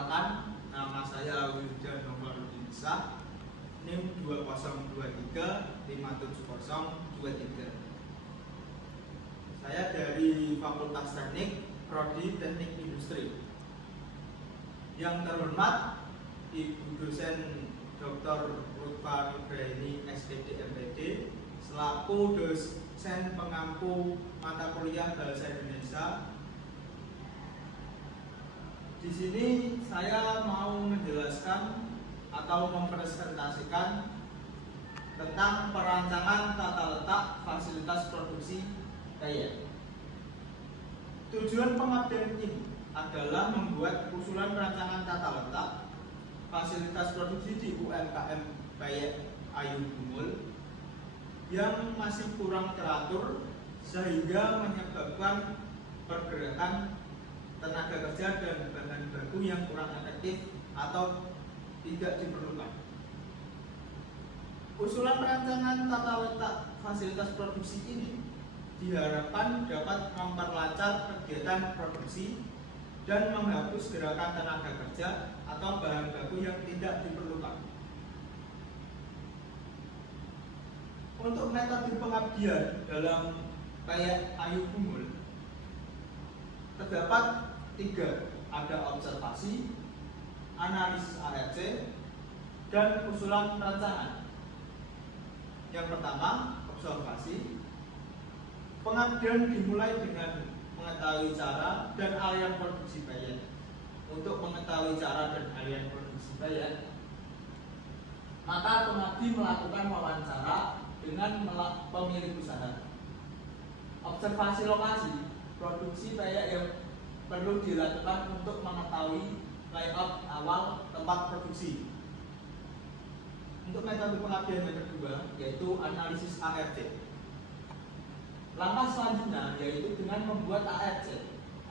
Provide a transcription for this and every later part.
Perkenalkan, nama saya Wildan Nomarudinsa, NIM 2023577023. Saya dari Fakultas Teknik, Prodi Teknik Industri. Yang terhormat Ibu dosen Dr. Lutfa Nugraini SPD MPD selaku dosen pengampu mata kuliah Bahasa Indonesia. Di sini saya mau menjelaskan atau mempresentasikan tentang perancangan tata letak fasilitas produksi PAYE. Tujuan pengabdian ini adalah membuat usulan rancangan tata letak fasilitas produksi di UMKM PAYE Ayu Bungul yang masih kurang teratur sehingga menyebabkan pergerakan tenaga kerja dan bahan baku yang kurang efektif atau tidak diperlukan. Usulan rancangan tata letak fasilitas produksi ini diharapkan dapat memperlancar kegiatan produksi dan menghapus gerakan tenaga kerja atau bahan baku yang tidak diperlukan. Untuk metode pengabdian dalam PAYE Ayu Bungul terdapat 3, ada observasi, analisis ARC, dan usulan rancangan. Yang pertama, observasi. Pengabdian dimulai dengan mengetahui cara dan aliran produksi PAYE. Untuk mengetahui cara dan aliran produksi PAYE, maka pengabdi melakukan wawancara dengan pemilik usaha. Observasi lokasi produksi PAYE yang perlu dilakukan untuk mengetahui layout awal tempat produksi. Untuk metode pengabdian yang kedua yaitu analisis ARC. Langkah selanjutnya yaitu dengan membuat ARC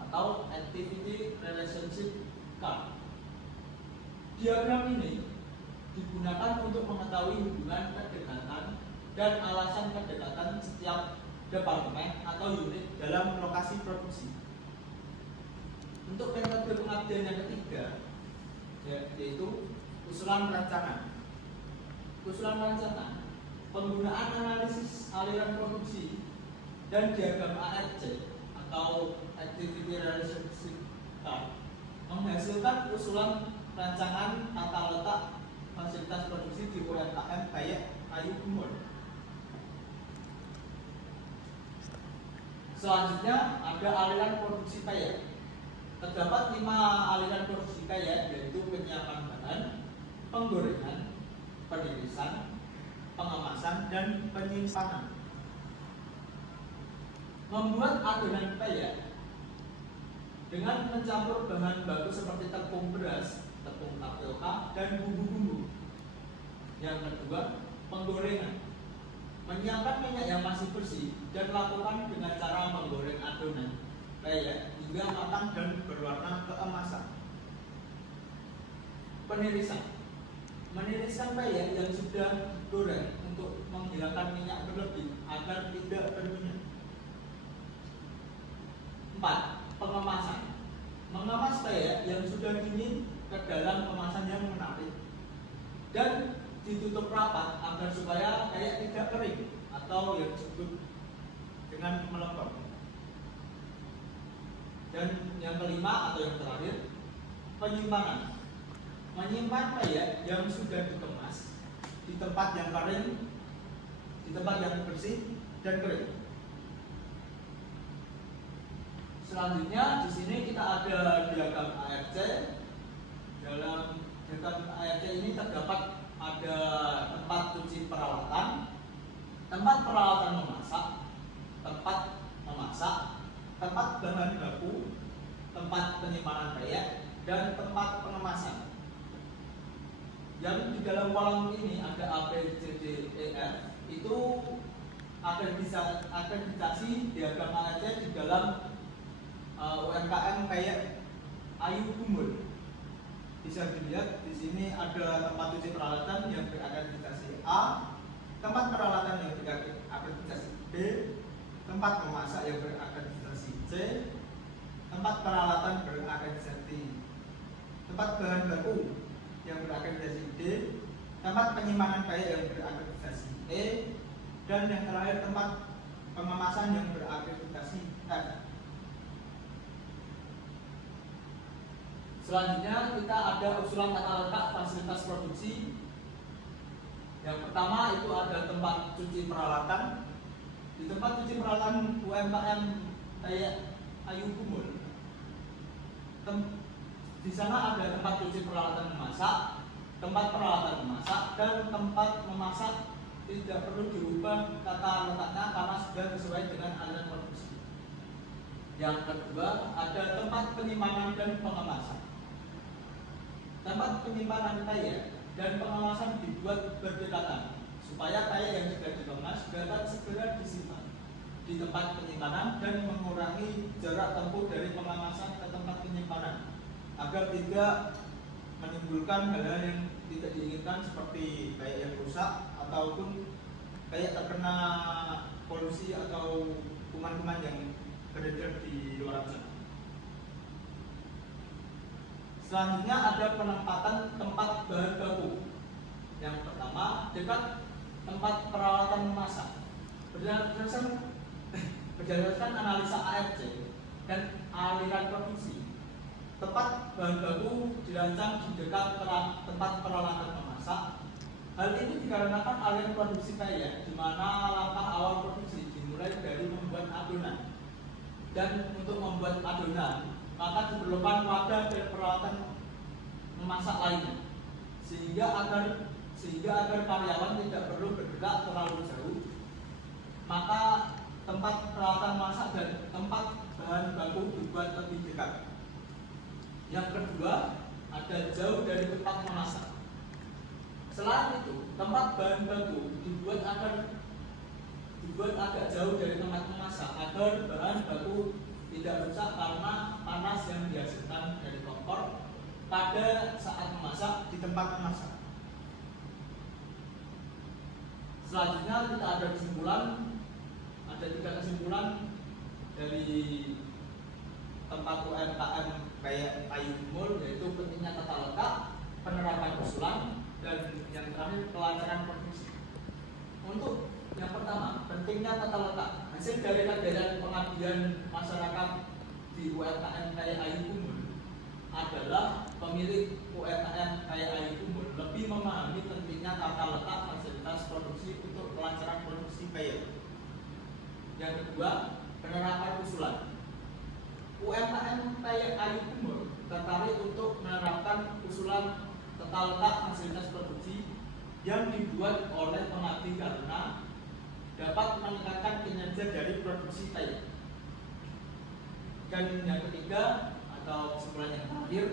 atau Activity Relationship Chart. Diagram ini digunakan untuk mengetahui hubungan kedekatan dan alasan kedekatan setiap departemen atau unit dalam lokasi produksi. Untuk metode pengabdian yang ketiga yaitu usulan rancangan. Usulan rancangan, penggunaan analisis aliran produksi dan diagram ARC atau Activity Relationship Chart menghasilkan usulan rancangan tata letak fasilitas produksi di UMKM PAYE Ayu Bungul. Selanjutnya ada aliran produksi PAYE. Terdapat 5 aliran produksi PAYE yaitu penyiapan bahan, penggorengan, penirisan, pengemasan, dan penyimpanan. Membuat adonan PAYE dengan mencampur bahan baku seperti tepung beras, tepung tapioka, dan bumbu-bumbu. Yang kedua, penggorengan. Menyiapkan minyak yang masih bersih dan lakukan dengan cara menggoreng adonan PAYE hingga matang dan berwarna keemasan. Penirisan. Meniriskan PAYE yang sudah digoreng untuk menghilangkan minyak berlebih agar tidak berminyak. 4. Pengemasan. Mengemas PAYE yang sudah dingin ke dalam kemasan yang menarik dan ditutup rapat agar supaya PAYE tidak kering atau yang disebut dengan melempem. Dan yang kelima atau yang terakhir, penyimpanan. Menyimpan PAYE yang sudah dikemas di tempat yang kering, di tempat yang bersih dan kering. Selanjutnya di sini kita ada diagram ARC. Dalam diagram ARC ini terdapat ada tempat cuci peralatan, tempat peralatan memasak, tempat memasak, tempat bahan baku, tempat penyimpanan PAYE, dan tempat pengemasan. Yang di dalam kolom ini ada A, B, C, D, E, F. Itu akreditasi diagram ARC di dalam UMKM PAYE Ayu Bungul. Bisa dilihat di sini ada tempat cuci peralatan yang berakreditasi A, tempat peralatan yang berakreditasi B, tempat memasak yang berakreditasi C, tempat peralatan berakreditasi tempat bahan baku yang berakreditasi D, tempat penyimpanan baik yang berakreditasi E, dan yang terakhir tempat pengemasan yang berakreditasi F. Selanjutnya kita ada usulan tata letak fasilitas produksi. Yang pertama itu ada tempat cuci peralatan. Di tempat cuci peralatan UMKM kayak Ayu Kumul, di sana ada tempat cuci peralatan memasak, tempat peralatan memasak, dan tempat memasak tidak perlu dirubah tata letaknya karena sudah sesuai dengan aliran produksi. Yang kedua ada tempat penyimpanan dan pengemasan. Tempat penyimpanan kaya dan pengemasan dibuat berdekatan supaya kaya yang sudah dikemas dapat segera disimpan di tempat penyimpanan dan mengurangi jarak tempuh dari pengemasan ke tempat penyimpanan agar tidak menimbulkan hal-hal yang tidak diinginkan seperti kayak yang rusak ataupun kayak terkena polusi atau kuman-kuman yang beredar di luar sana. Selanjutnya ada penempatan tempat bahan baku. Yang pertama dekat tempat peralatan memasak. Berdasarkan analisa AFC dan aliran produksi, tempat bahan baku dirancang di dekat tempat peralatan memasak. Hal ini dikarenakan aliran produksi kaya, di mana langkah awal produksi dimulai dari membuat adonan. Dan untuk membuat adonan, maka diperlukan wadah dan peralatan memasak lainnya, sehingga agar karyawan tidak perlu bergerak terlalu jauh, maka tempat peralatan masak dan tempat bahan baku dibuat lebih dekat. Yang kedua, ada jauh dari tempat memasak. Selain itu, tempat bahan baku dibuat agak jauh dari tempat memasak agar bahan baku tidak rusak karena panas yang dihasilkan dari kompor pada saat memasak di tempat memasak. Selanjutnya kita ada kesimpulan. Ada 3 kesimpulan dari tempat UMKM kayak Ayu Kumul, yaitu pentingnya tata letak, penerapan usulan, dan yang terakhir kelancaran produksi. Untuk yang pertama, pentingnya tata letak. Hasil dari kajian pengabdian masyarakat di UMKM kayak Ayu Kumul adalah pemilik UMKM kayak Ayu Kumul lebih memahami pentingnya tata letak fasilitas produksi untuk kelancaran produksi kayak. Yang kedua, penerapan usulan. UMKM kayak Ayu Kumul tertarik untuk menerapkan usulan tata letak fasilitas produksi yang dibuat oleh pengabdi karena dapat meningkatkan kinerja dari produksi kayak. Dan yang ketiga atau kesimpulan yang terakhir,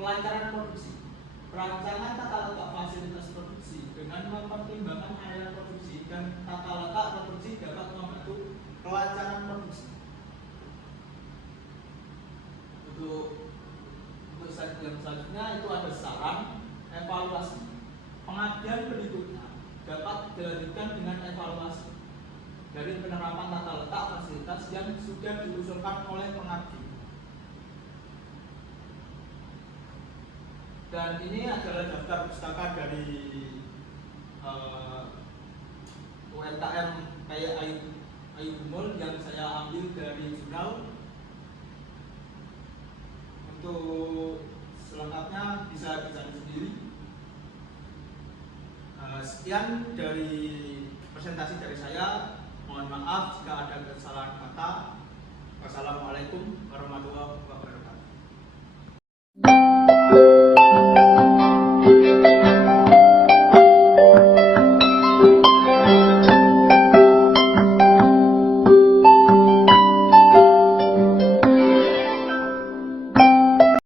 kelancaran produksi. Perancangan tata letak fasilitas produksi dengan mempertimbangkan area produksi dan tata letak produksi dapat membantu kelancaran produksi. Untuk slide yang selanjutnya itu ada saran evaluasi. Pengabdian berikutnya dapat dilanjutkan dengan evaluasi dari penerapan tata letak fasilitas yang sudah diusulkan oleh pengabdi. Dan ini adalah daftar pustaka dari UMKM kayak Ayu Kumul yang saya ambil dari jurnal. Untuk selengkapnya bisa dicari sendiri. Sekian dari presentasi dari saya. Mohon maaf jika ada kesalahan kata. Wassalamualaikum warahmatullahi wabarakatuh.